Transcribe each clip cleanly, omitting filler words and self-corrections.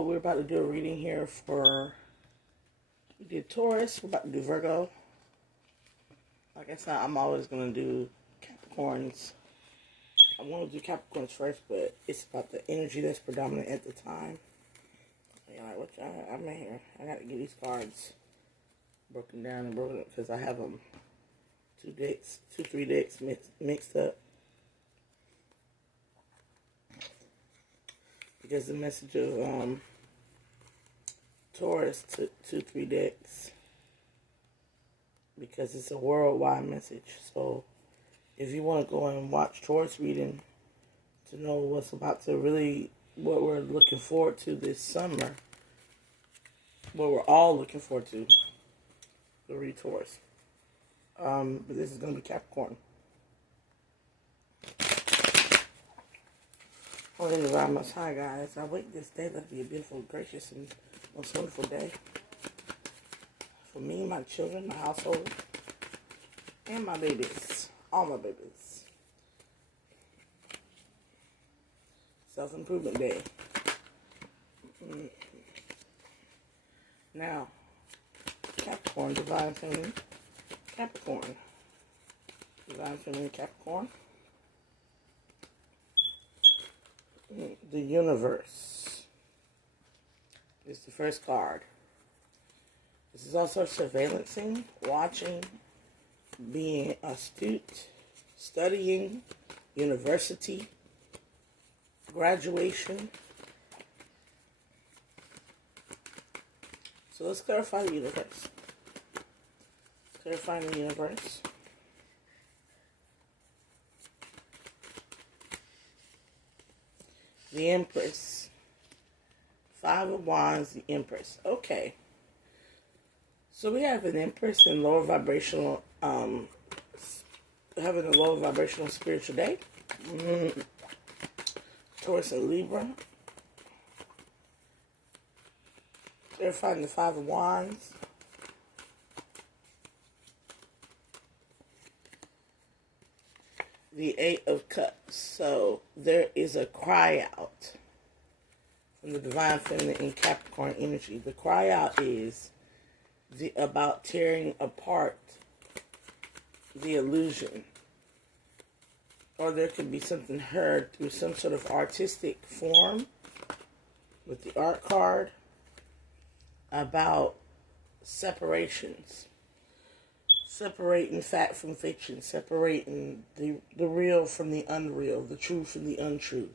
So we're about to do a reading here for, we did Taurus, we're about to do Virgo. Like I said, I'm always going to do Capricorns. I want to do Capricorns first, but it's about the energy that's predominant at the time. Yeah, like what I'm in here. I got to get these cards broken down and broken up because I have them three decks mixed up. Because the message of Taurus took 3 decks because it's a worldwide message. So if you want to go and watch Taurus reading to know what's about to really, what we're looking forward to this summer, what we're all looking forward to, read Taurus. But this is going to be Capricorn. Holy and Divine Most High, guys. I wait this day. Let it be a beautiful, gracious, and most wonderful day for me, my children, my household, and my babies. All my babies. Self-improvement day. Now, Capricorn, Divine Feminine, Capricorn. Divine Feminine, Capricorn. The universe is the first card. This is also surveillancing, watching, being astute, studying, university, graduation. So let's clarify the universe. Clarifying the universe. The Empress. 5 of Wands, the Empress. Okay. So we have an Empress in lower vibrational, having a lower vibrational spiritual day. Taurus and Libra. Clarifying the 5 of Wands. The 8 of Cups. So there is a cry out from the Divine Feminine in Capricorn energy. The cry out is about tearing apart the illusion. Or there could be something heard through some sort of artistic form with the art card about separations. Separating fact from fiction, separating the real from the unreal, the true from the untrue.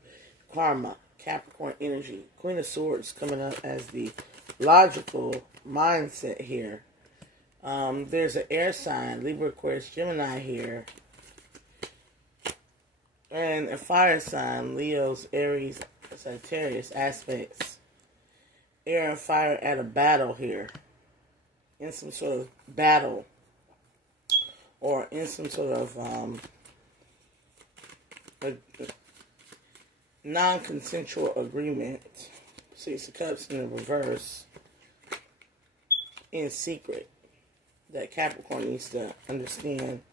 Karma, Capricorn energy. Queen of Swords coming up as the logical mindset here. There's an air sign, Libra, Aquarius, Gemini here. And a fire sign, Leo's, Aries, Sagittarius aspects. Air and fire at a battle here. In some sort of battle. Or in some sort of non-consensual agreement. 6 of Cups in the reverse. In secret. That Capricorn needs to understand.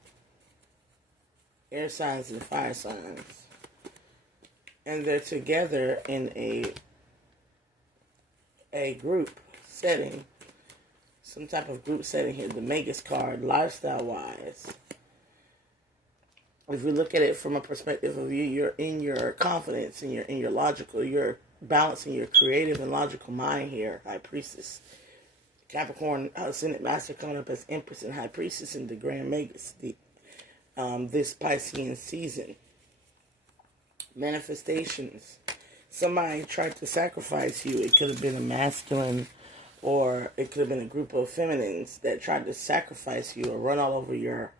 Air signs and fire signs. And they're together in a group setting. Some type of group setting here. The Magus card, lifestyle-wise. If we look at it from a perspective of you, you're in your confidence and you're in your logical, you're balancing your creative and logical mind here, High Priestess. Capricorn Ascendant Master coming up as Empress and High Priestess in the Grand Magus, this Piscean season. Manifestations. Somebody tried to sacrifice you. It could have been a masculine, or it could have been a group of feminines that tried to sacrifice you or run all over your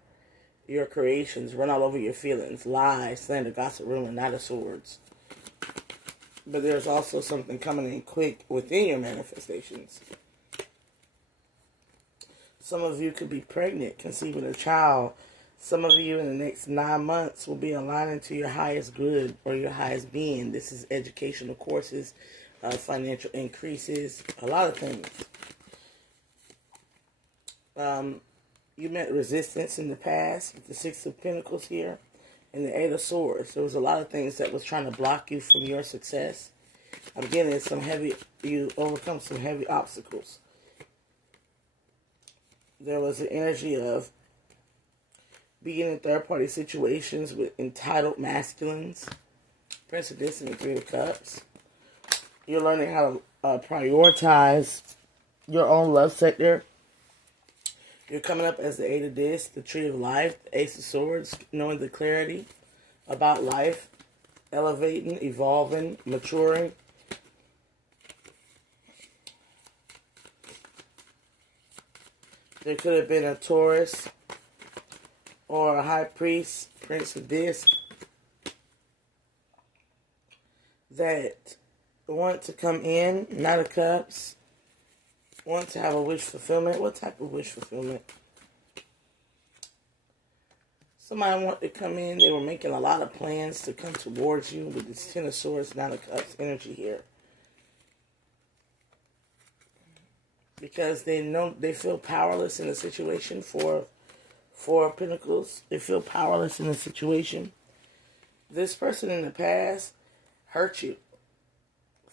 creations, run all over your feelings, lie, slander, gossip, rumor, Knight of Swords. But there's also something coming in quick within your manifestations. Some of you could be pregnant, conceiving a child. Some of you in the next 9 months will be aligning to your highest good or your highest being. This is educational courses, financial increases, a lot of things. You met resistance in the past with the 6 of Pentacles here and the 8 of Swords. There was a lot of things that was trying to block you from your success. I'm getting you overcome some heavy obstacles. There was an energy of being in third-party situations with entitled masculines. Prince of Destiny, Three of Cups. You're learning how to prioritize your own love sector. You're coming up as the Eight of Discs, the Tree of Life, the Ace of Swords, knowing the clarity about life, elevating, evolving, maturing. There could have been a Taurus or a High Priest, Prince of Disc, that want to come in, Knight of Cups, want to have a wish fulfillment. What type of wish fulfillment? Somebody wanted to come in. They were making a lot of plans to come towards you with this Ten of Swords, Nine of Cups energy here. Because they feel powerless in the situation. Four of Pentacles. They feel powerless in the situation. This person in the past hurt you.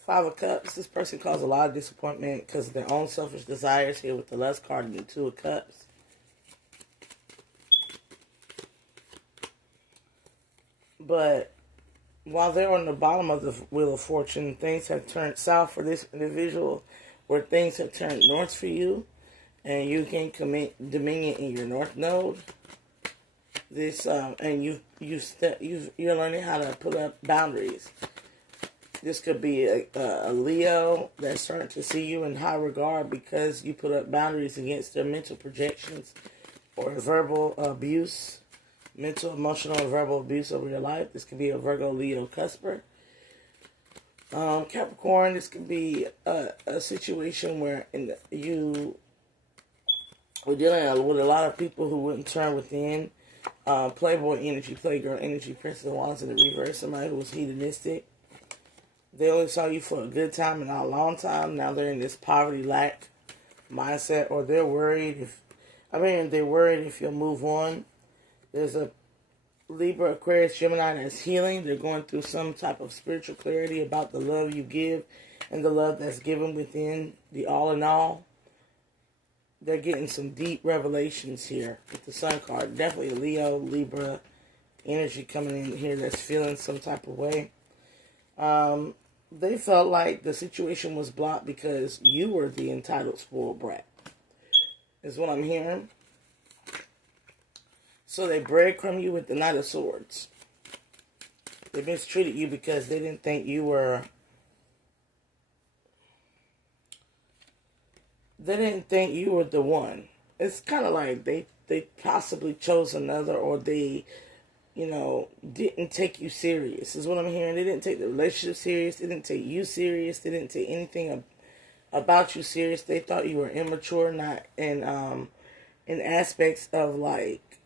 Five of Cups. This person caused a lot of disappointment because of their own selfish desires here with the Lust card and the Two of Cups. But while they're on the bottom of the Wheel of Fortune, things have turned south for this individual, where things have turned north for you, and you can commit dominion in your North Node. This and you're learning how to put up boundaries. This could be a Leo that's starting to see you in high regard because you put up boundaries against their mental projections or verbal abuse, mental, emotional, and verbal abuse over your life. This could be a Virgo, Leo, cusper. Capricorn, this could be a situation where you were dealing with a lot of people who wouldn't turn within. Playboy energy, playgirl energy, Prince of Wands in the reverse. Somebody who was hedonistic. They only saw you for a good time and not a long time. Now they're in this poverty lack mindset, or they're worried they're worried if you'll move on. There's a Libra, Aquarius, Gemini that's healing. They're going through some type of spiritual clarity about the love you give and the love that's given within the all in all. They're getting some deep revelations here with the Sun card. Definitely a Leo, Libra energy coming in here that's feeling some type of way. They felt like the situation was blocked because you were the entitled spoiled brat, is what I'm hearing. So they breadcrumb you with the Knight of Swords. They mistreated you because they didn't think you were... They didn't think you were the one. It's kind of like they possibly chose another, or they, didn't take you serious, is what I'm hearing. They didn't take the relationship serious. They didn't take you serious. They didn't take anything about you serious. They thought you were immature, not in aspects of like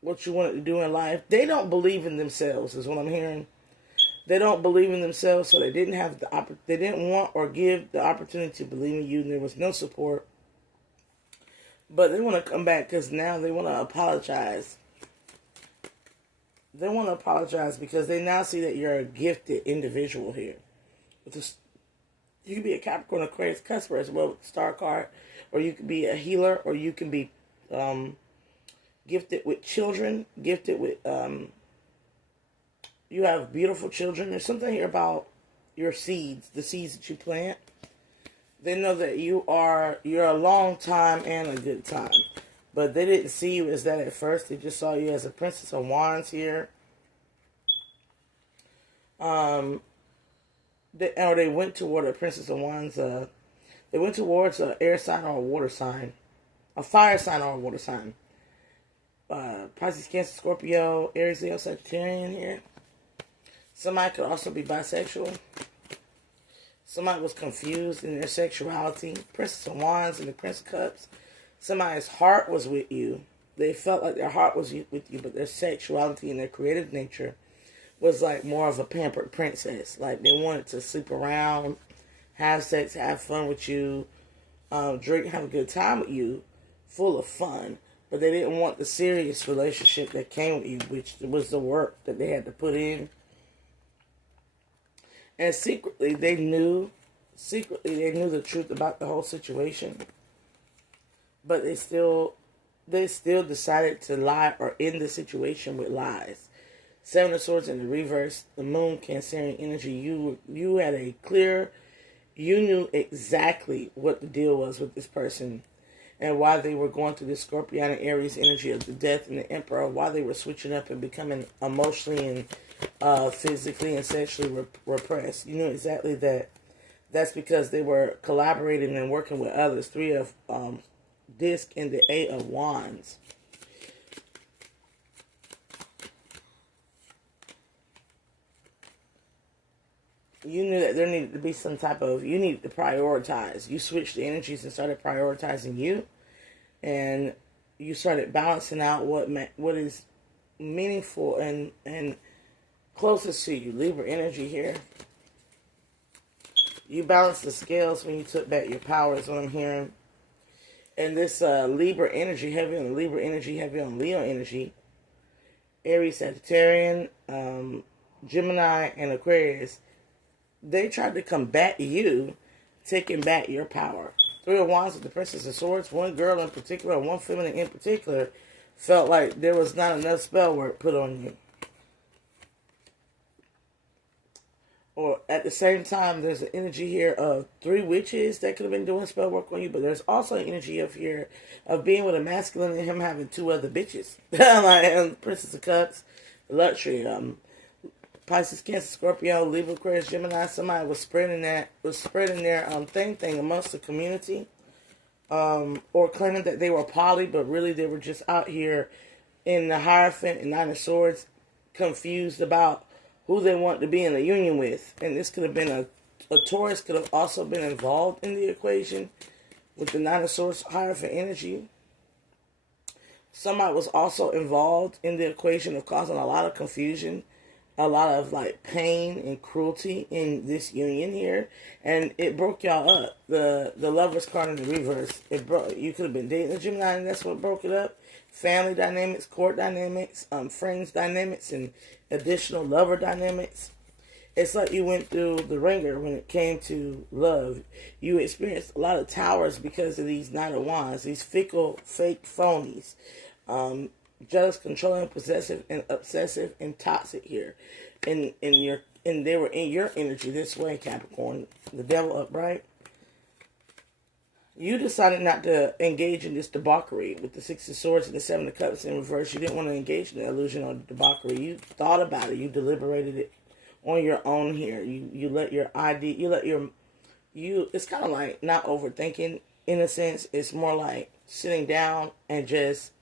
what you wanted to do in life. They don't believe in themselves, is what I'm hearing. They don't believe in themselves, so they didn't have they didn't want or give the opportunity to believe in you, and there was no support. But they want to come back because now they want to apologize. They want to apologize because they now see that you're a gifted individual here. You could be a Capricorn, Aquarius, cusper as well with the Star card, or you could be a healer, or you can be gifted with children, gifted with you have beautiful children. There's something here about your seeds, the seeds that you plant. They know that you're a long time and a good time. But they didn't see you as that at first. They just saw you as a Princess of Wands here. They went toward a Princess of Wands. They went towards an air sign or a water sign. A fire sign or a water sign. Pisces, Cancer, Scorpio, Aries, Leo, Sagittarian here. Somebody could also be bisexual. Somebody was confused in their sexuality. Princess of Wands and the Prince of Cups. Somebody's heart was with you. They felt like their heart was with you, but their sexuality and their creative nature was like more of a pampered princess. Like they wanted to sleep around, have sex, have fun with you, drink, have a good time with you, full of fun. But they didn't want the serious relationship that came with you, which was the work that they had to put in. And secretly they knew the truth about the whole situation, but they still decided to lie or end the situation with lies. Seven of Swords in the reverse, the moon, Cancerian energy. You had a clear, you knew exactly what the deal was with this person and why they were going through the Scorpion and Aries energy of the death and the Emperor, why they were switching up and becoming emotionally and physically and sexually repressed. You knew exactly that. That's because they were collaborating and working with others. Three of Disc and the Eight of Wands. You knew that there needed to be some type of, you needed to prioritize. You switched the energies and started prioritizing you. And you started balancing out what is meaningful and closest to you. Libra energy here. You balanced the scales when you took back your power is what I'm hearing. And this Libra energy, heavy on Libra energy, heavy on Leo energy. Aries, Sagittarian, Gemini, and Aquarius. They tried to combat you, taking back your power. Three of Wands with the Princess of Swords. One girl in particular, one feminine in particular, felt like there was not enough spell work put on you. Or at the same time, there's an energy here of three witches that could have been doing spell work on you, but there's also an energy of here of being with a masculine and him having two other bitches. Like Princess of Cups, luxury, Pisces, Cancer, Scorpio, Libra, Aquarius, Gemini. Somebody was spreading their thing amongst the community, or claiming that they were poly, but really they were just out here in the Hierophant and Nine of Swords, confused about who they want to be in a union with. And this could have been a Taurus could have also been involved in the equation with the Nine of Swords Hierophant energy. Somebody was also involved in the equation of causing a lot of confusion, a lot of like pain and cruelty in this union here, and it broke y'all up. The Lovers card in the reverse, it broke. You could have been dating a Gemini, and that's what broke it up. Family dynamics, court dynamics, friends dynamics, and additional lover dynamics. It's like you went through the ringer when it came to love. You experienced a lot of towers because of these Nine of Wands, these fickle, fake phonies. Jealous, controlling, possessive, and obsessive, and toxic here. And they were in your energy this way, Capricorn. The devil upright. You decided not to engage in this debauchery with the Six of Swords and the Seven of Cups in reverse. You didn't want to engage in the illusion or the debauchery. You thought about it. You deliberated it on your own here. You let your idea, it's kind of like not overthinking in a sense. It's more like sitting down and just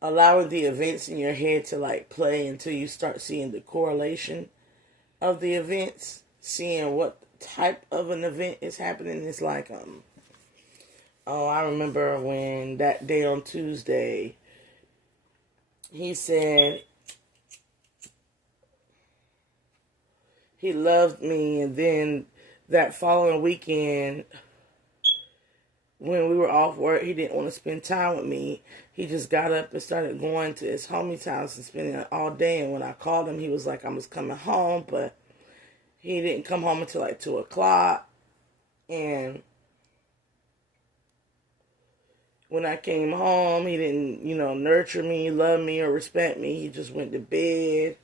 allowing the events in your head to like play until you start seeing the correlation of the events, seeing what type of an event is happening. It's like, I remember when that day on Tuesday, he said he loved me, and then that following weekend, when we were off work, he didn't want to spend time with me. He just got up and started going to his homie's house and spending it all day. And when I called him, he was like, I was coming home, but he didn't come home until like 2 o'clock. And when I came home, he didn't, nurture me, love me, or respect me. He just went to bed.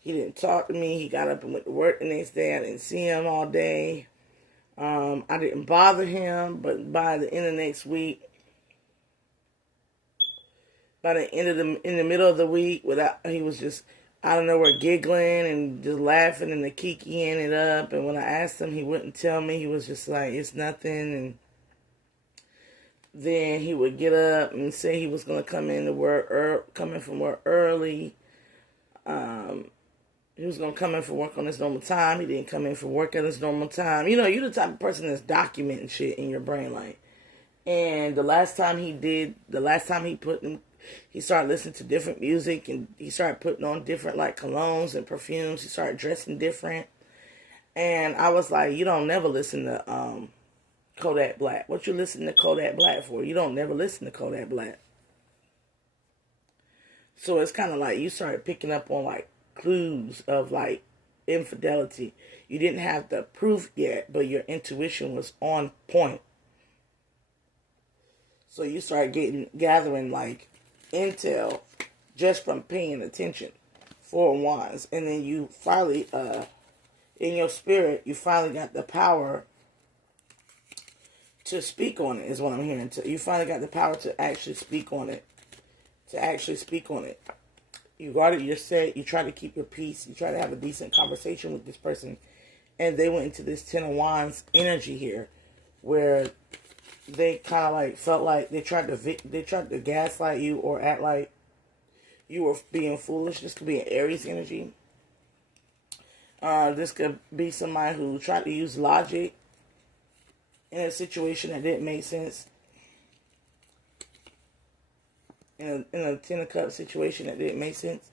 He didn't talk to me. He got up and went to work the next day. I didn't see him all day. I didn't bother him, but by the end of next week, in the middle of the week, he was just out of nowhere giggling and just laughing and the kikiing it up. And when I asked him, he wouldn't tell me. He was just like, it's nothing. And then he would get up and say he was going to come in from work early. He was going to come in for work on his normal time. He didn't come in for work at his normal time. You're the type of person that's documenting shit in your brain. And the last time he started listening to different music, and he started putting on different colognes and perfumes. He started dressing different. And I was like, you don't never listen to Kodak Black. What you listen to Kodak Black for? You don't never listen to Kodak Black. So it's kind of like you started picking up on clues of infidelity. You didn't have the proof yet, but your intuition was on point. So you start gathering like intel just from paying attention. Four of Wands. And then you finally, in your spirit, you finally got the power to speak on it, is what I'm hearing. You finally got the power to actually speak on it. You guarded your set. You try to keep your peace. You try to have a decent conversation with this person. And they went into this Ten of Wands energy here, where they kind of like felt like they tried to gaslight you or act like you were being foolish. This could be an Aries energy. This could be somebody who tried to use logic in a situation that didn't make sense. In a Ten of Cups situation that didn't make sense.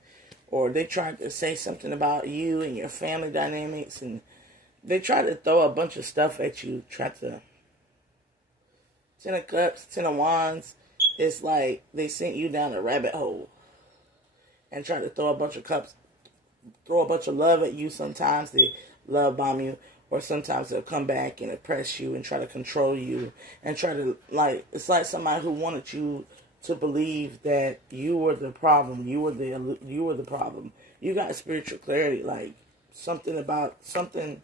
Or they tried to say something about you and your family dynamics, and they tried to throw a bunch of stuff at you. Ten of Cups, Ten of Wands. It's like they sent you down a rabbit hole and tried to throw a bunch of love at you. Sometimes they love bomb you, or sometimes they'll come back and oppress you and try to control you and try to, like, it's like somebody who wanted you to believe that you were the problem. You were the problem. You got spiritual clarity, like something.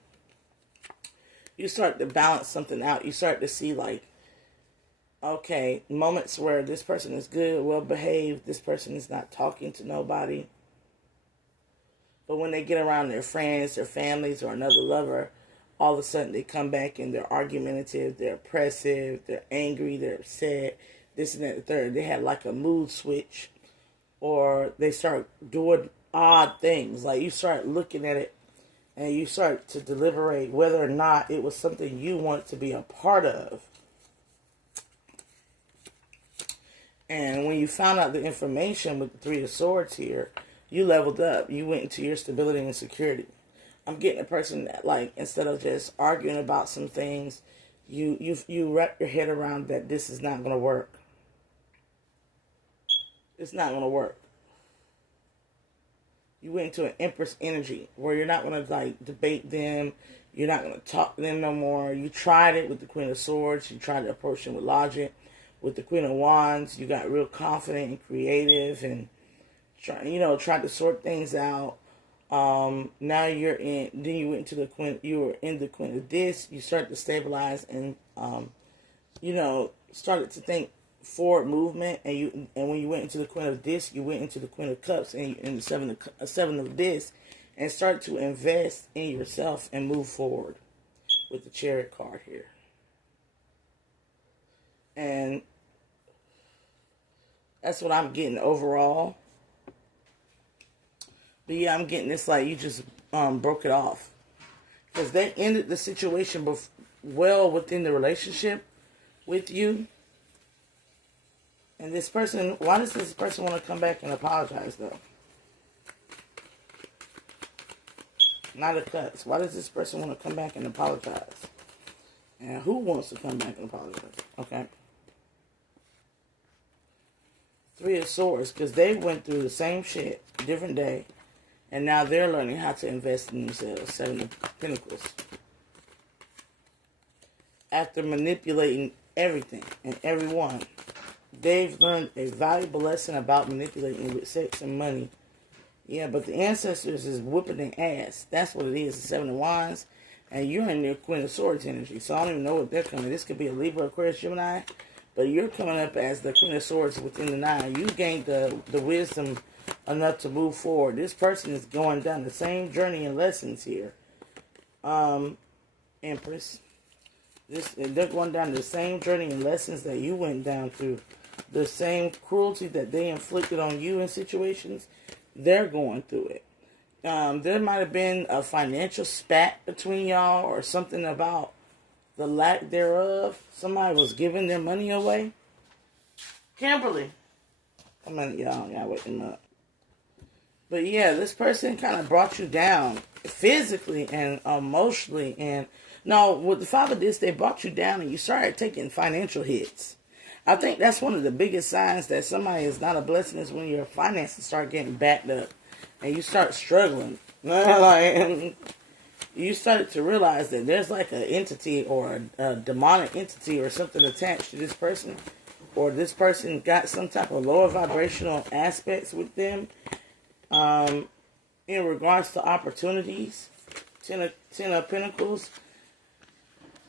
You start to balance something out. You start to see, like, okay, moments where this person is good, well behaved, this person is not talking to nobody. But when they get around their friends, their families, or another lover, all of a sudden they come back and they're argumentative, they're oppressive, they're angry, they're upset, this and that, the third. They had like a mood switch, or they start doing odd things. Like, you start looking at it and you start to deliberate whether or not it was something you wanted to be a part of. And when you found out the information with the Three of Swords here, you leveled up. You went into your stability and security. I'm getting a person that, like, instead of just arguing about some things, you wrap your head around that this is not going to work. It's not going to work. You went into an Empress energy where you're not going to, like, debate them. You're not going to talk to them no more. You tried it with the Queen of Swords. You tried to approach them with logic. With the Queen of Wands, you got real confident and creative and tried to sort things out. Now you're in. Then you went into the Queen. You were in the Queen of Discs. You started to stabilize and started to think forward movement. And when you went into the Queen of Discs, you went into the Queen of Cups and the Seven of Discs, and start to invest in yourself and move forward with the Chariot card here. And that's what I'm getting overall. But yeah, I'm getting this like you just broke it off. Because they ended the situation well within the relationship with you. And this person, why does this person want to come back and apologize though? Not a cuts. Why does this person want to come back and apologize? And who wants to come back and apologize? Okay. Three of Swords, because they went through the same shit, different day, and now they're learning how to invest in themselves. Seven of Pentacles. After manipulating everything and everyone, they've learned a valuable lesson about manipulating with sex and money. Yeah, but the ancestors is whooping their ass. That's what it is, the Seven of Wands, and you're in their Queen of Swords energy, so I don't even know what they're coming. This could be a Libra, Aquarius, Gemini. But you're coming up as the Queen of Swords within the nine. You gained the wisdom enough to move forward. This person is going down the same journey and lessons here. Empress. They're going down the same journey and lessons that you went down through. The same cruelty that they inflicted on you in situations, they're going through it. There might have been a financial spat between y'all or something about the lack thereof. Somebody was giving their money away. Kimberly. Come on, y'all. Y'all wake them up. But yeah, this person kind of brought you down physically and emotionally. And no, with the Five of Discs, they brought you down and you started taking financial hits. I think that's one of the biggest signs that somebody is not a blessing is when your finances start getting backed up and you start struggling. Like, you started to realize that there's like an entity or a demonic entity or something attached to this person, or this person got some type of lower vibrational aspects with them in regards to opportunities. Ten of Pentacles,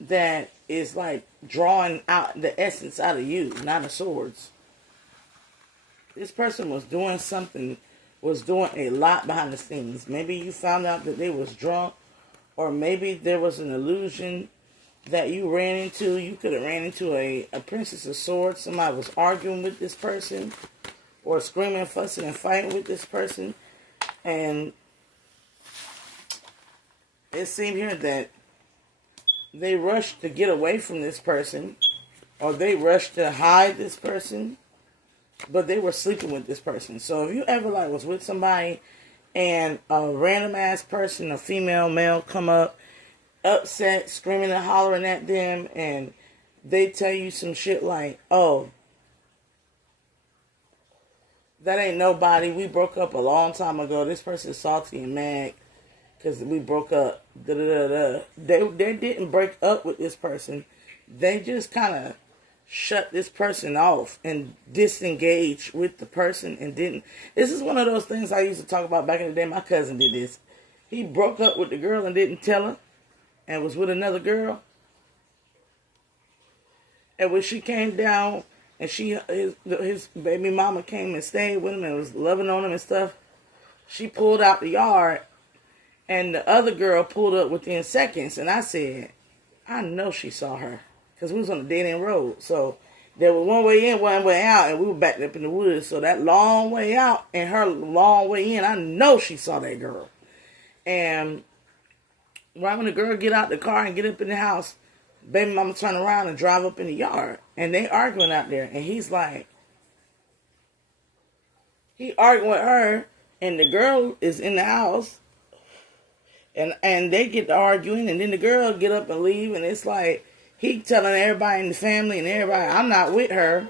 that is like drawing out the essence out of you. Nine of Swords. This person was doing something, was doing a lot behind the scenes. Maybe you found out that they was drunk, or maybe there was an illusion that you ran into. You could have ran into a Princess of Swords. Somebody was arguing with this person, or screaming, fussing, and fighting with this person. And it seemed here that they rushed to get away from this person, or they rushed to hide this person, but they were sleeping with this person. So if you ever like was with somebody and a random ass person, a female, male, come up, upset, screaming and hollering at them, and they tell you some shit like, oh, that ain't nobody, we broke up a long time ago, this person's salty and mad because we broke up. They didn't break up with this person. They just kind of shut this person off and disengaged with the person and didn't. This is one of those things I used to talk about back in the day. My cousin did this. He broke up with the girl and didn't tell her and was with another girl. And when she came down and his baby mama came and stayed with him and was loving on him and stuff, she pulled out the yard. And the other girl pulled up within seconds. And I said, I know she saw her. Because we was on a dead-end road. So there was one way in, one way out. And we were backed up in the woods. So that long way out and her long way in, I know she saw that girl. And right when the girl get out the car and get up in the house, baby mama turn around and drive up in the yard. And they arguing out there. And he's like, he arguing with her. And the girl is in the house. And they get to arguing, and then the girl get up and leave, and it's like he telling everybody in the family and everybody, I'm not with her.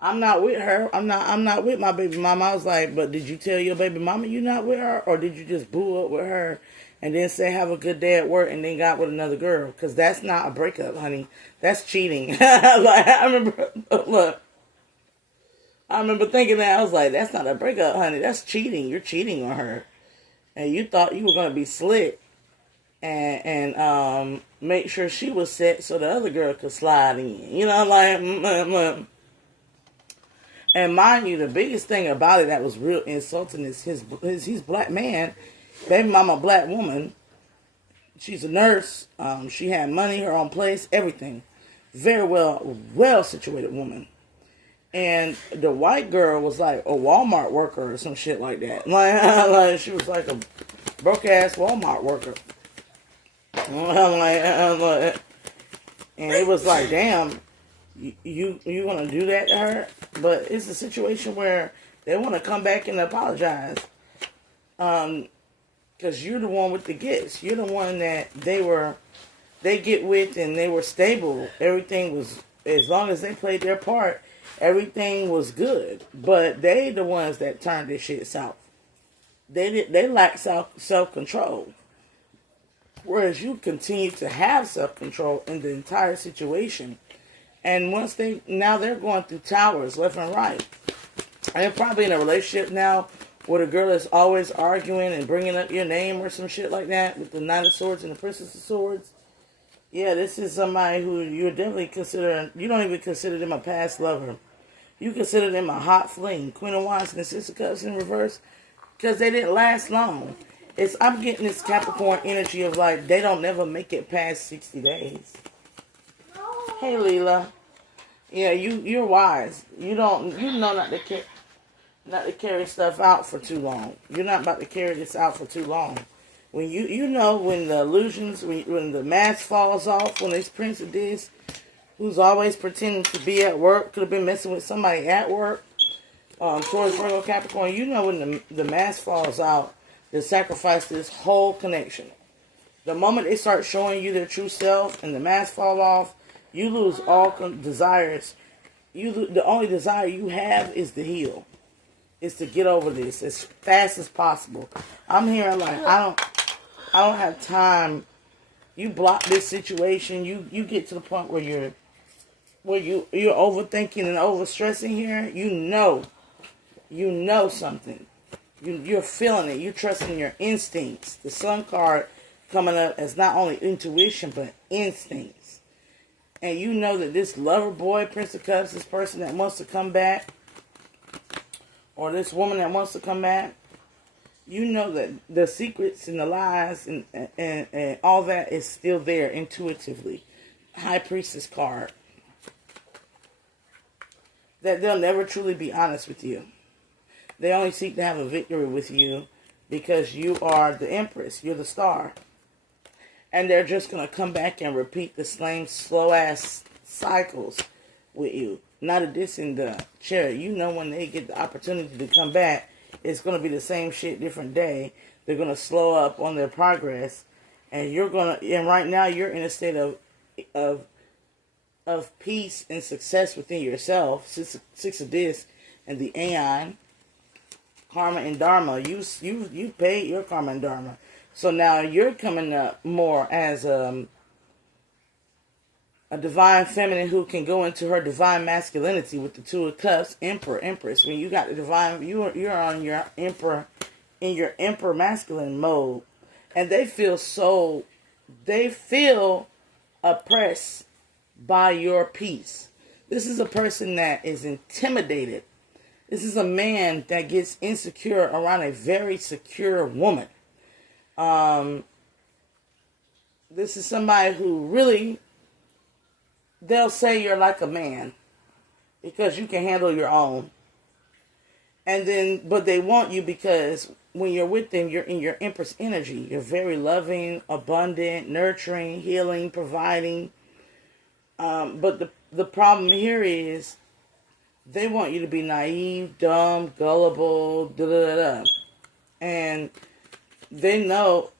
I'm not with her. I'm not with my baby mama. I was like, but did you tell your baby mama you're not with her, or did you just boo up with her and then say have a good day at work and then got with another girl? Because that's not a breakup, honey. That's cheating. Like I remember thinking that. I was like, that's not a breakup, honey. That's cheating. You're cheating on her. And you thought you were going to be slick and make sure she was set so the other girl could slide in. You know, like, and mind you, the biggest thing about it that was real insulting is he's black man, baby mama black woman. She's a nurse. She had money, her own place, everything. Very well situated woman. And the white girl was like a Walmart worker or some shit like that. Like she was like a broke ass Walmart worker. And it was like, damn, you want to do that to her? But it's a situation where they want to come back and apologize. Because you're the one with the gifts. You're the one that they get with and they were stable. Everything was, as long as they played their part, everything was good. But they the ones that turned this shit south. They lack self-control. Whereas you continue to have self-control in the entire situation. And once now they're going through towers left and right. And they're probably in a relationship now where the girl is always arguing and bringing up your name or some shit like that with the Knight of Swords and the Princess of Swords. Yeah, this is somebody who you're definitely considering. You don't even consider them a past lover. You consider them a hot fling. Queen of Wands and the Six of Cups in reverse. Because they didn't last long. I'm getting this Capricorn energy of like, they don't never make it past 60 days. Hey, Leela. Yeah, you're wise. You know not to carry stuff out for too long. You're not about to carry this out for too long. When you know when the illusions, when the mask falls off, when this Prince of this, who's always pretending to be at work, could have been messing with somebody at work, towards Virgo Capricorn, you know when the mask falls out, they sacrifice this whole connection. The moment they start showing you their true self and the mask fall off, you lose all desires. The only desire you have is to heal. is to get over this as fast as possible. I'm hearing like I don't have time. You block this situation. You get to the point where you're overthinking and overstressing here. You know something. You're feeling it. You're trusting your instincts. The Sun card coming up as not only intuition but instincts. And you know that this lover boy, Prince of Cups, this person that wants to come back, or this woman that wants to come back, you know that the secrets and the lies and all that is still there intuitively. High Priestess card. That they'll never truly be honest with you. They only seek to have a victory with you because you are the Empress. You're the star. And they're just going to come back and repeat the same slow-ass cycles with you. Not a diss in the chair. You know when they get the opportunity to come back, it's going to be the same shit, different day. They're going to slow up on their progress. And right now you're in a state of peace and success within yourself. Six of Discs and the Aeon. Karma and Dharma. You paid your karma and Dharma. So now you're coming up more as a divine feminine who can go into her divine masculinity with the Two of Cups, Emperor, Empress. When you got the divine, you're on your Emperor, in your Emperor masculine mode. And they feel oppressed by your peace. This is a person that is intimidated. This is a man that gets insecure around a very secure woman. This is somebody who really, they'll say you're like a man because you can handle your own. But they want you because when you're with them, you're in your Empress energy. You're very loving, abundant, nurturing, healing, providing. But the problem here is they want you to be naive, dumb, gullible, and they know,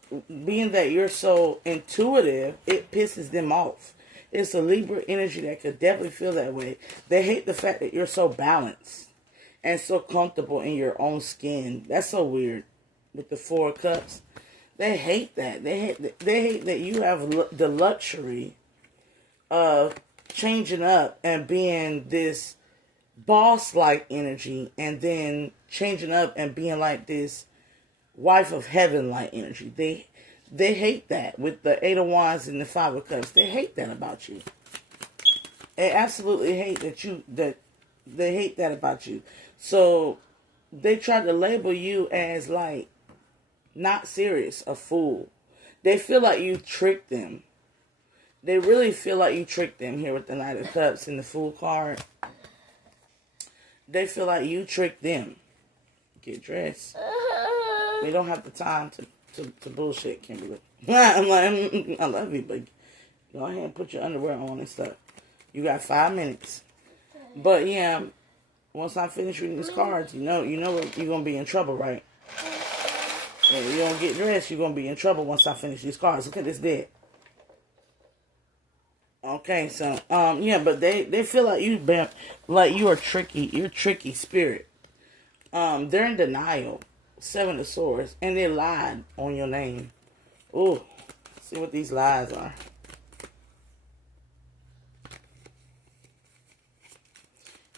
being that you're so intuitive, it pisses them off. It's a Libra energy that could definitely feel that way. They hate the fact that you're so balanced and so comfortable in your own skin. That's so weird with the Four of Cups. They hate that. They hate that you have the luxury of changing up and being this boss-like energy, and then changing up and being like this wife of heaven-like energy. They hate that with the Eight of Wands and the Five of Cups. They hate that about you. They absolutely hate that they hate that about you. So they try to label you as like not serious, a fool. They feel like you tricked them. They really feel like you tricked them here with the Knight of Cups and the Fool card. They feel like you tricked them. Get dressed. We don't have the time to bullshit, Kimberly. I'm like, I love you, but go ahead and put your underwear on and stuff. You got 5 minutes. But yeah, once I finish reading these cards, you know you're gonna be in trouble, right? Yeah, you don't get dressed, you're gonna be in trouble once I finish these cards. Look at this deck. Okay, so yeah, but they feel like you are tricky. You're tricky spirit. They're in denial. Seven of Swords, and they lied on your name. Ooh, see what these lies are.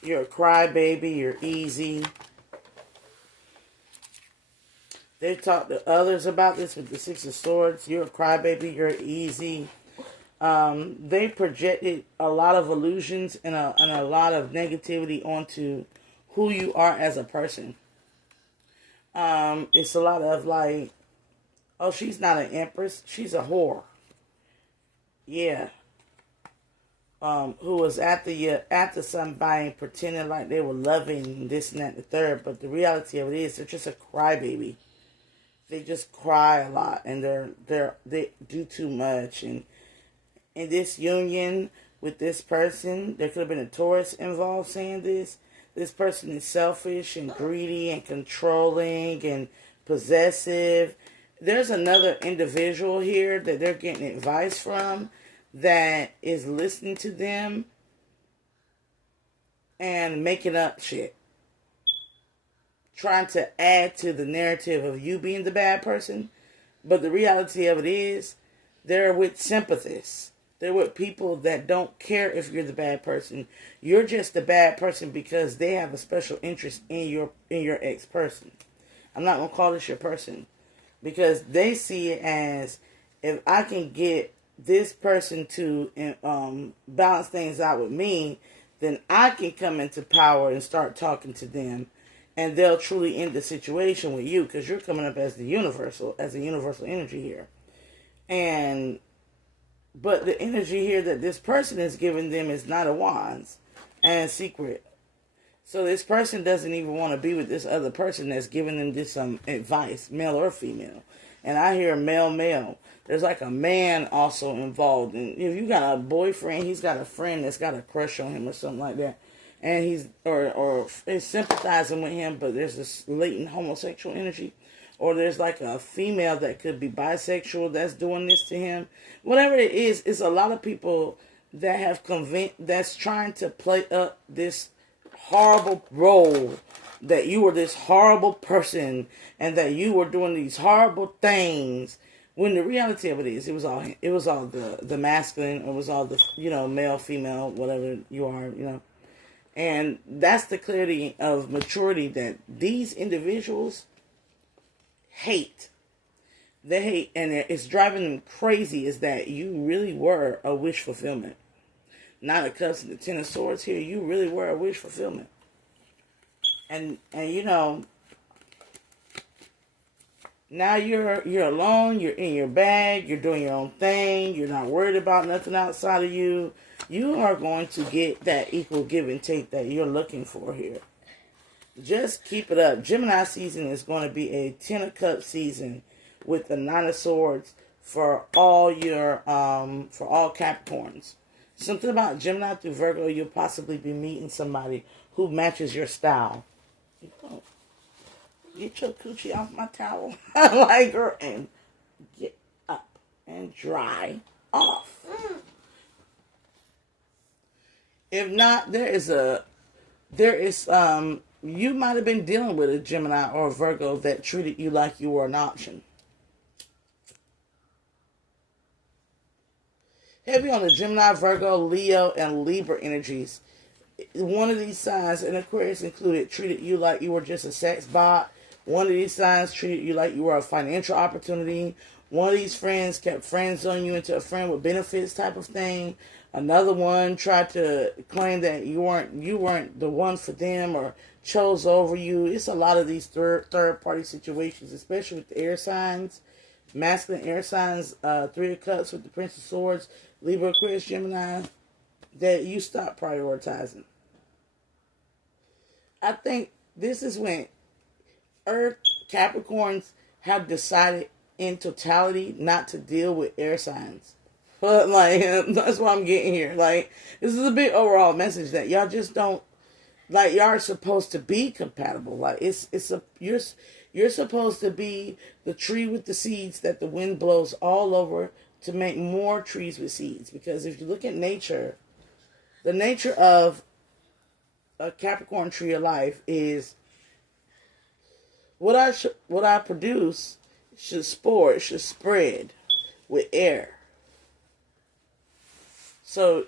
You're a crybaby. You're easy. They've talked to others about this with the Six of Swords. You're a crybaby. You're easy. They projected a lot of illusions and a lot of negativity onto who you are as a person. It's a lot of like, oh, she's not an empress, she's a whore. Yeah. Who was after somebody pretending like they were loving this and that and the third, but the reality of it is they're just a crybaby. They just cry a lot, and they do too much. And in this union with this person, there could have been a Taurus involved saying this. This person is selfish and greedy and controlling and possessive. There's another individual here that they're getting advice from that is listening to them and making up shit. trying to add to the narrative of you being the bad person. But the reality of it is, they're with sympathists. They're with people that don't care if you're the bad person. You're just the bad person because they have a special interest in your ex-person. I'm not going to call this your person. Because they see it as, if I can get this person to balance things out with me, then I can come into power and start talking to them. And they'll truly end the situation with you, because you're coming up as a universal energy here. But the energy here that this person is giving them is Knight of Wands and secret. So this person doesn't even want to be with this other person that's giving them this advice, male or female. And I hear male. There's like a man also involved. And if you got a boyfriend, he's got a friend that's got a crush on him or something like that. And he's or is sympathizing with him, but there's this latent homosexual energy. Or there's like a female that could be bisexual that's doing this to him. Whatever it is, it's a lot of people that have that's trying to play up this horrible role, that you were this horrible person and that you were doing these horrible things, when the reality of it is, it was all the masculine, it was all the, male, female, whatever you are, and that's the clarity of maturity that these individuals hate. They hate, and it's driving them crazy, is that you really were a wish fulfillment. Not a cuss and the Ten of Swords here. You really were a wish fulfillment. And now you're alone, you're in your bag, you're doing your own thing, you're not worried about nothing outside of you. You are going to get that equal give and take that you're looking for here. Just keep it up. Gemini season is going to be a Ten of Cups season with the Nine of Swords for all Capricorns. Something about Gemini through Virgo, you'll possibly be meeting somebody who matches your style. Get your coochie off my towel, like her, and get up and dry off. If not, you might have been dealing with a Gemini or a Virgo that treated you like you were an option. Heavy on the Gemini, Virgo, Leo, and Libra energies. One of these signs, and Aquarius included, treated you like you were just a sex bot. One of these signs treated you like you were a financial opportunity. One of these friends kept friends on you into a friend with benefits type of thing. Another one tried to claim that you weren't the one for them or chose over you. It's a lot of these third party situations, especially with the air signs, masculine air signs, Three of Cups with the Prince of Swords, Libra, Aquarius, Gemini, that you stop prioritizing. I think this is when Earth Capricorns have decided in totality not to deal with air signs. But that's what I'm getting here. This is a big overall message that y'all just don't, y'all are supposed to be compatible. You're supposed to be the tree with the seeds that the wind blows all over to make more trees with seeds. Because if you look at nature, the nature of a Capricorn tree of life is what I produce should spore, it should spread with air. So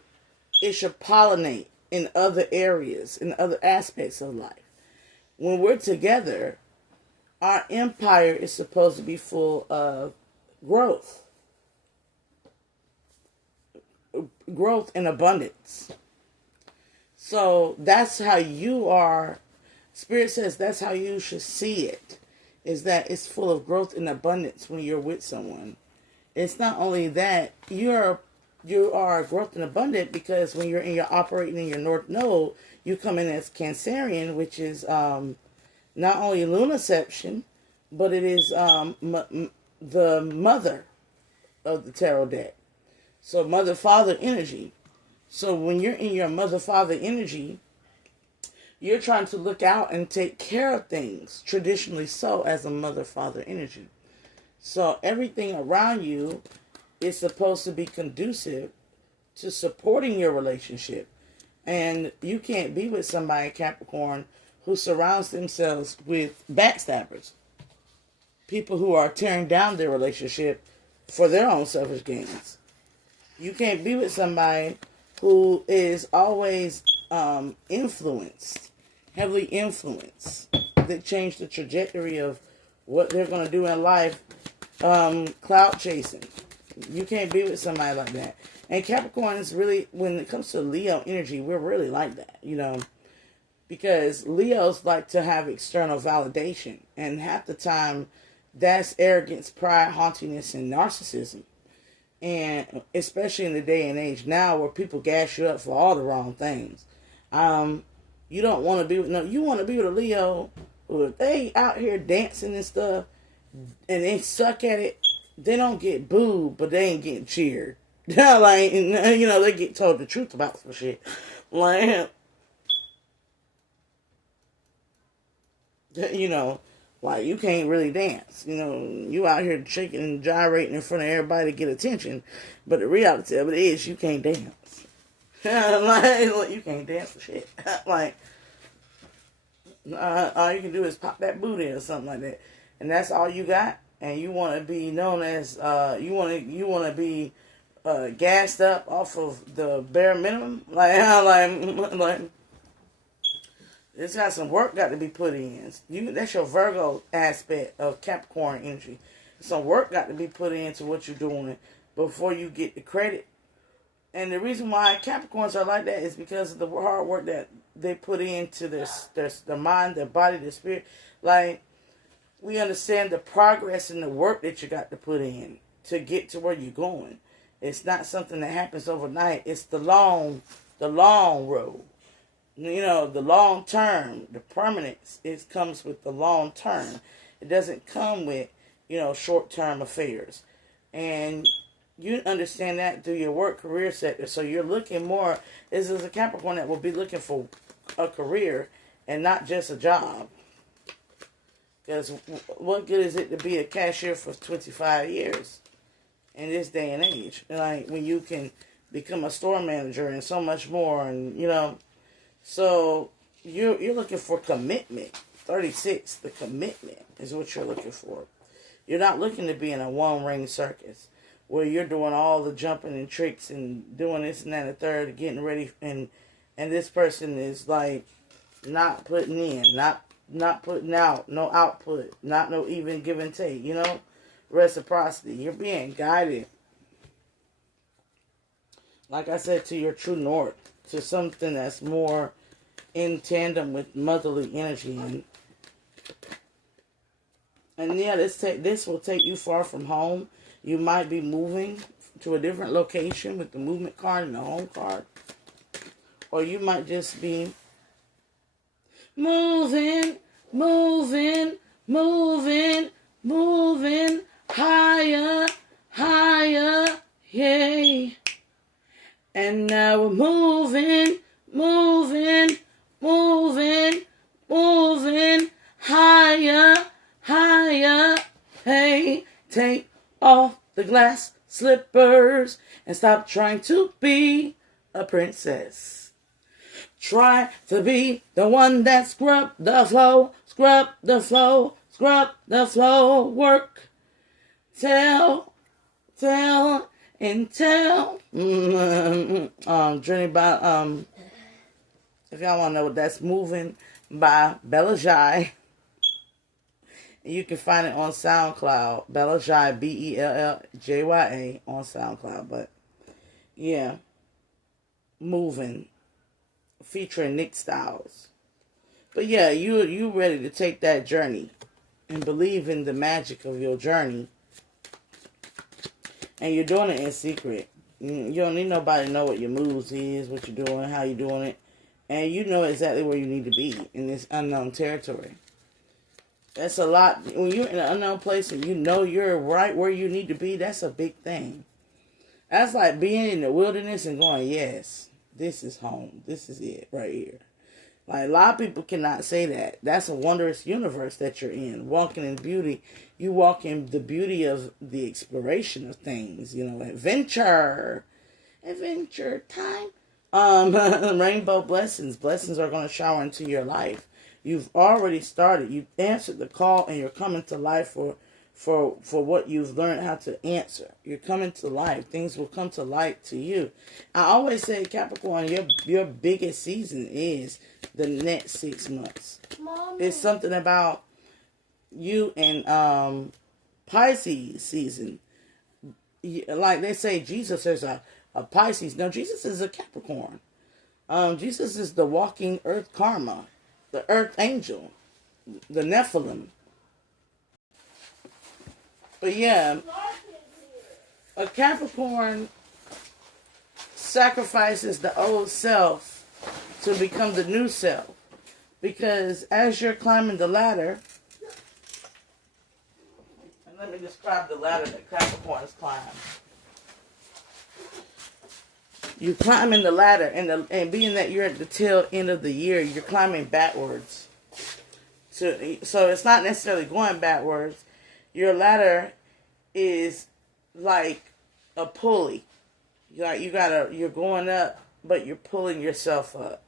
it should pollinate in other areas, in other aspects of life. When we're together, our empire is supposed to be full of growth. Growth and abundance. So that's how you are. Spirit says that's how you should see it. Is that it's full of growth and abundance when you're with someone. It's not only that, you are growth and abundant because when you're operating in your North Node, you come in as Cancerian, which is not only lunaception, but it is the mother of the tarot deck. So mother-father energy. So when you're in your mother-father energy, you're trying to look out and take care of things, traditionally so, as a mother-father energy. So everything around you is supposed to be conducive to supporting your relationship. And you can't be with somebody, Capricorn, who surrounds themselves with backstabbers. People who are tearing down their relationship for their own selfish gains. You can't be with somebody who is always influenced, heavily influenced, that change the trajectory of what they're going to do in life, cloud chasing. You can't be with somebody like that. And Capricorn is really, when it comes to Leo energy, we're really like that, you know, because Leos like to have external validation, and half the time that's arrogance, pride, haughtiness, and narcissism. And especially in the day and age now where people gas you up for all the wrong things. You don't want to be with, no, you want to be with a Leo who, if they out here dancing and stuff and they suck at it, they don't get booed, but they ain't getting cheered. Like, you know, they get told the truth about some shit. Like, you know, like, you can't really dance. You know, you out here shaking and gyrating in front of everybody to get attention. But the reality of it is you can't dance. Like, you can't dance for shit. Like, all you can do is pop that booty or something like that. And that's all you got. And you want to be known as, you want to be gassed up off of the bare minimum. Like, it's got some work got to be put in. That's your Virgo aspect of Capricorn energy. Some work got to be put into what you're doing before you get the credit. And the reason why Capricorns are like that is because of the hard work that they put into their mind, their body, their spirit. Like, we understand the progress and the work that you got to put in to get to where you're going. It's not something that happens overnight. It's the long road. You know, the long term, the permanence, it comes with the long term. It doesn't come with, you know, short term affairs. And you understand that through your work career sector. So you're looking more, this is a Capricorn that will be looking for a career and not just a job. Because what good is it to be a cashier for 25 years in this day and age? Like, when you can become a store manager and so much more, and, you know. So you're looking for commitment. 36, the commitment is what you're looking for. You're not looking to be in a one-ring circus where you're doing all the jumping and tricks and doing this and that and the third, getting ready, and this person is like not putting in, not putting out, no output, not no even give and take, you know, reciprocity. You're being guided, like I said, to your true north, to something that's more in tandem with motherly energy. And yeah, this will take you far from home. You might be moving to a different location with the movement card and the home card. Or you might just be moving higher, yay. And now we're moving higher, hey. Take off the glass slippers and stop trying to be a princess. Try to be the one that scrub the flow, work, tell, and tell. Journey by, if y'all want to know what that's, Moving by BellaBae. You can find it on SoundCloud. BellaBae, BellaJya on SoundCloud. But yeah, Moving, featuring Nick Styles. But yeah, you ready to take that journey and believe in the magic of your journey. And you're doing it in secret. You don't need nobody to know what your moves is, what you're doing, how you're doing it. And you know exactly where you need to be in this unknown territory. That's a lot. When you're in an unknown place and you know you're right where you need to be, that's a big thing. That's like being in the wilderness and going, yes, this is home. This is it right here. Like, a lot of people cannot say that. That's a wondrous universe that you're in. Walking in beauty. You walk in the beauty of the exploration of things. You know, adventure time. Rainbow blessings. Blessings are going to shower into your life. You've already started. You've answered the call, and you're coming to life for what you've learned how to answer. You're coming to life. Things will come to light to you. I always say, Capricorn, your biggest season is the next 6 months. Mommy. It's something about you and Pisces season. Like they say, Jesus is a Pisces. No, Jesus is a Capricorn. Jesus is the walking earth karma, the earth angel, the Nephilim. But yeah, a Capricorn sacrifices the old self to become the new self. Because as you're climbing the ladder, and let me describe the ladder that Capricorns climb. You climbing the ladder, and being that you're at the tail end of the year, you're climbing backwards. So it's not necessarily going backwards. Your ladder is like a pulley. You're going up, but you're pulling yourself up.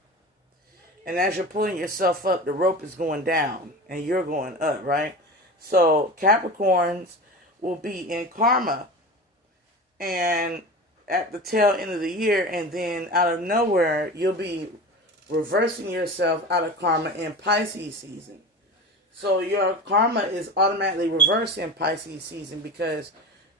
And as you're pulling yourself up, the rope is going down, and you're going up, right? So Capricorns will be in karma, and at the tail end of the year, and then out of nowhere, you'll be reversing yourself out of karma in Pisces season. So your karma is automatically reversed in Pisces season because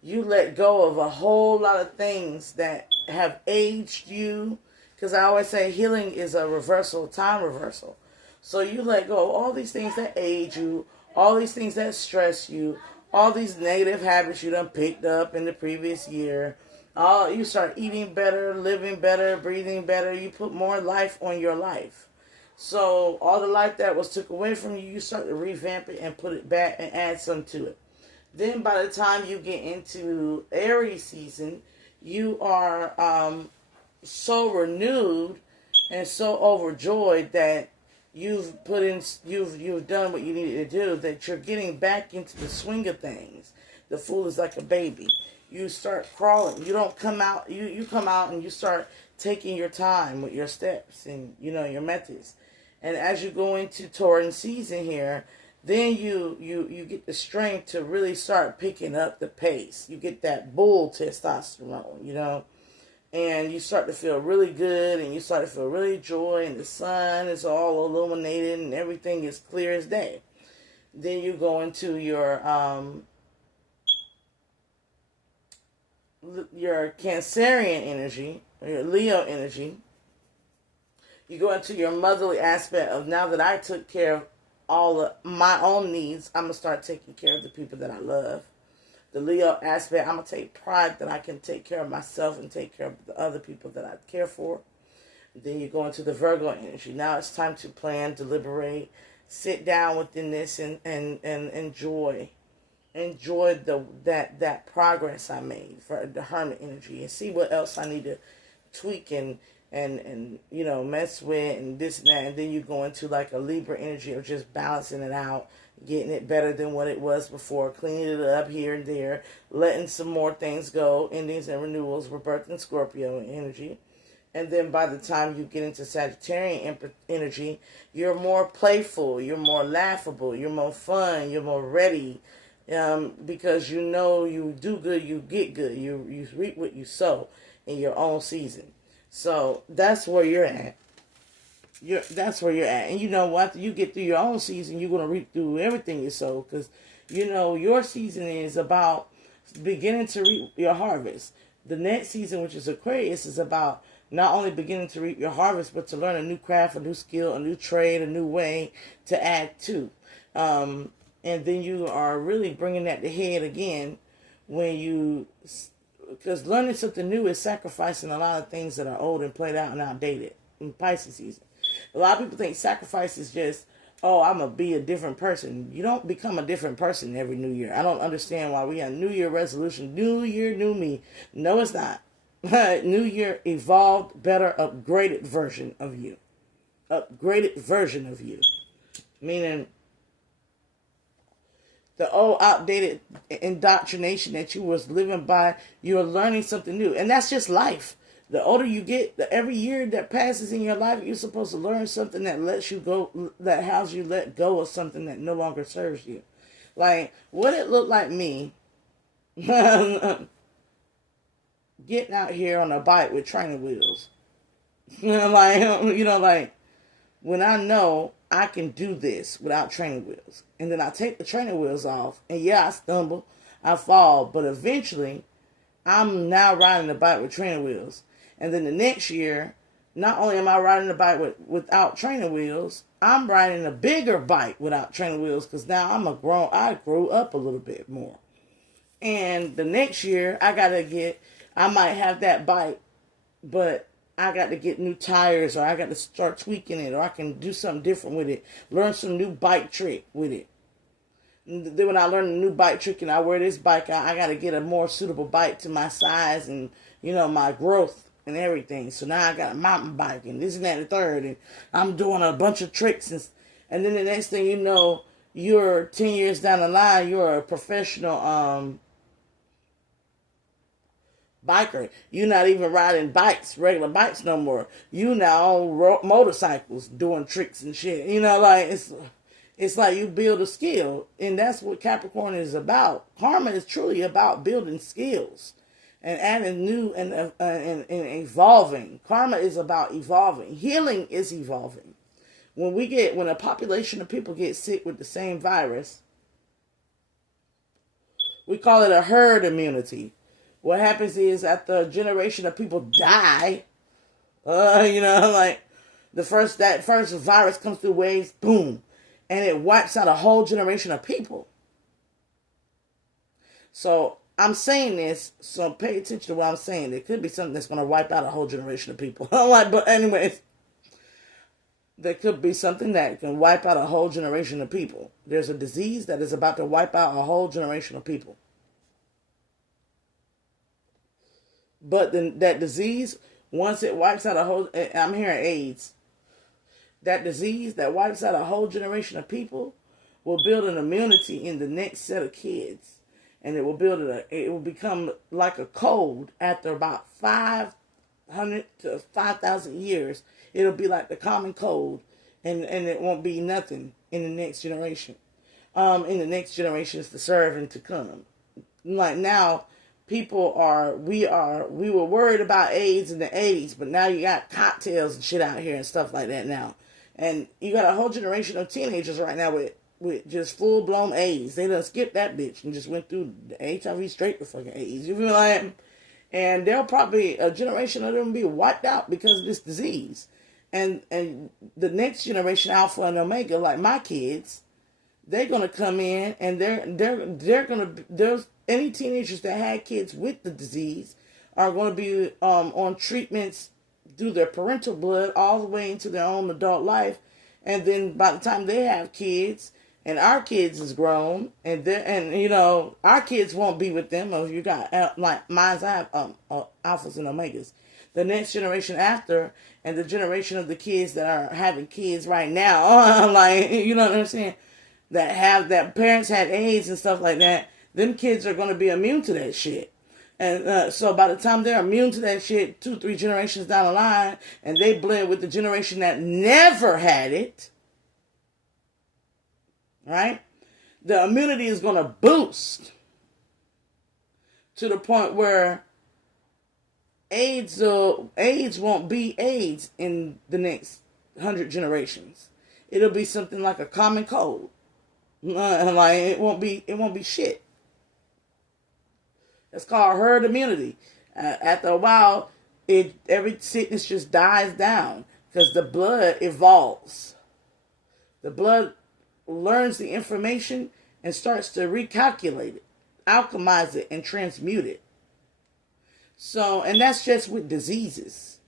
you let go of a whole lot of things that have aged you. Because I always say healing is a reversal, time reversal. So you let go of all these things that age you, all these things that stress you, all these negative habits you done picked up in the previous year. You start eating better, living better, breathing better. You put more life on your life. So all the life that was took away from you, you start to revamp it and put it back and add some to it. Then by the time you get into Aries season, you are so renewed and so overjoyed that you've done what you needed to do, that you're getting back into the swing of things. The fool is like a baby. You start crawling. You don't come out. You come out and you start taking your time with your steps and your methods. And as you go into Tauran season here, then you get the strength to really start picking up the pace. You get that bull testosterone, and you start to feel really good, and you start to feel really joy, and the sun is all illuminated, and everything is clear as day. Then you go into your Cancerian energy, your Leo energy. You go into your motherly aspect of, now that I took care of all of my own needs, I'm going to start taking care of the people that I love. The Leo aspect, I'm going to take pride that I can take care of myself and take care of the other people that I care for. Then you go into the Virgo energy. Now it's time to plan, deliberate, sit down within this and enjoy that progress I made for the Hermit energy, and see what else I need to tweak and mess with and this and that. And then you go into like a Libra energy of just balancing it out, getting it better than what it was before, cleaning it up here and there, letting some more things go, endings and renewals, rebirth and Scorpio energy. And then by the time you get into Sagittarian energy, you're more playful, you're more laughable, you're more fun, you're more ready, because you do good, you get good, you reap what you sow in your own season. So that's where you're at. That's where you're at. And after you get through your own season, you're going to reap through everything you sow. Because, your season is about beginning to reap your harvest. The next season, which is Aquarius, is about not only beginning to reap your harvest, but to learn a new craft, a new skill, a new trade, a new way to add to. And then you are really bringing that to head again because learning something new is sacrificing a lot of things that are old and played out and outdated in Pisces season. A lot of people think sacrifice is just, I'm going to be a different person. You don't become a different person every new year. I don't understand why we have New Year resolution, New Year, new me. No, it's not. New Year, evolved, better, upgraded version of you. Upgraded version of you. Meaning the old outdated indoctrination that you was living by, you're learning something new. And that's just life. The older you get, every year that passes in your life, you're supposed to learn something that lets you go, that helps you let go of something that no longer serves you. Like, what it looked like me getting out here on a bike with training wheels. Like, when I know I can do this without training wheels. And then I take the training wheels off, and yeah, I stumble, I fall, but eventually I'm now riding the bike with training wheels. And then the next year, not only am I riding the bike without training wheels, I'm riding a bigger bike without training wheels, because now I grew up a little bit more. And the next year, I might have that bike, but I got to get new tires, or I got to start tweaking it, or I can do something different with it, learn some new bike trick with it. And then when I learn a new bike trick and I wear this bike out, I got to get a more suitable bike to my size and, my growth and everything. So now I got a mountain bike and this and that and the third, and I'm doing a bunch of tricks, and then the next thing you know, you're 10 years down the line, you're a professional biker. You're not even riding regular bikes no more. You now on motorcycles doing tricks and shit. It's like you build a skill, and that's what Capricorn is about. Karma is truly about building skills and adding new and evolving. Karma is about evolving. Healing is evolving. When a population of people get sick with the same virus, we call it a herd immunity. What happens is, after a generation of people die, like that first virus comes through waves, boom, and it wipes out a whole generation of people. So I'm saying this, so pay attention to what I'm saying. There could be something that's going to wipe out a whole generation of people. But anyways, there could be something that can wipe out a whole generation of people. There's a disease that is about to wipe out a whole generation of people. But then that disease, once it wipes out I'm hearing AIDS. That disease that wipes out a whole generation of people will build an immunity in the next set of kids. And it will become like a cold after about 500 to 5,000 years. It'll be like the common cold, and it won't be nothing in the next generation. In the next generations to serve and to come. Like now, we were worried about AIDS in the 80s, but now you got cocktails and shit out here and stuff like that now. And you got a whole generation of teenagers right now with just full-blown AIDS. They done skipped that bitch and just went through the HIV straight to fucking AIDS. You feel like? And there'll probably, a generation of them be wiped out because of this disease. And the next generation, Alpha and Omega, like my kids, they're going to come in, and they're going to, there's any teenagers that had kids with the disease are going to be on treatments through their parental blood all the way into their own adult life. And then by the time they have kids, and our kids is grown, and our kids won't be with them. If you got, like mine, I have alphas and omegas. The next generation after, and the generation of the kids that are having kids right now, like, you know what I'm saying, that parents had AIDS and stuff like that, them kids are going to be immune to that shit. And so by the time they're immune to that shit, 2-3 generations down the line, and they blend with the generation that never had it, right? The immunity is going to boost to the point where AIDS won't be AIDS in the next 100 generations. It'll be something like a common cold. Like it won't be shit. It's called herd immunity. After a while, every sickness just dies down because the blood evolves. The blood learns the information and starts to recalculate it, alchemize it, and transmute it. So, and that's just with diseases.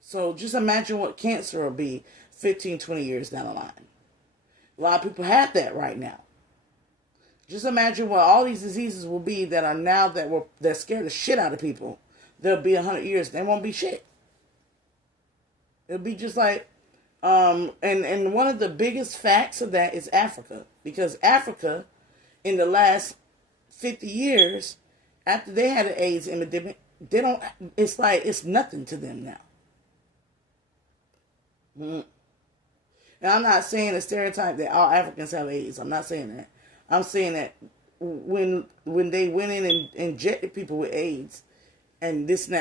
So just imagine what cancer will be 15, 20 years down the line. A lot of people have that right now. Just imagine what all these diseases will be that are now that scare the shit out of people. They'll be 100 years. They won't be shit. It'll be just like, and one of the biggest facts of that is Africa. Because Africa, in the last 50 years, after they had an AIDS epidemic, they don't, it's like, it's nothing to them now. And I'm not saying a stereotype that all Africans have AIDS. I'm not saying that. I'm saying that when they went in and injected people with AIDS and this and that,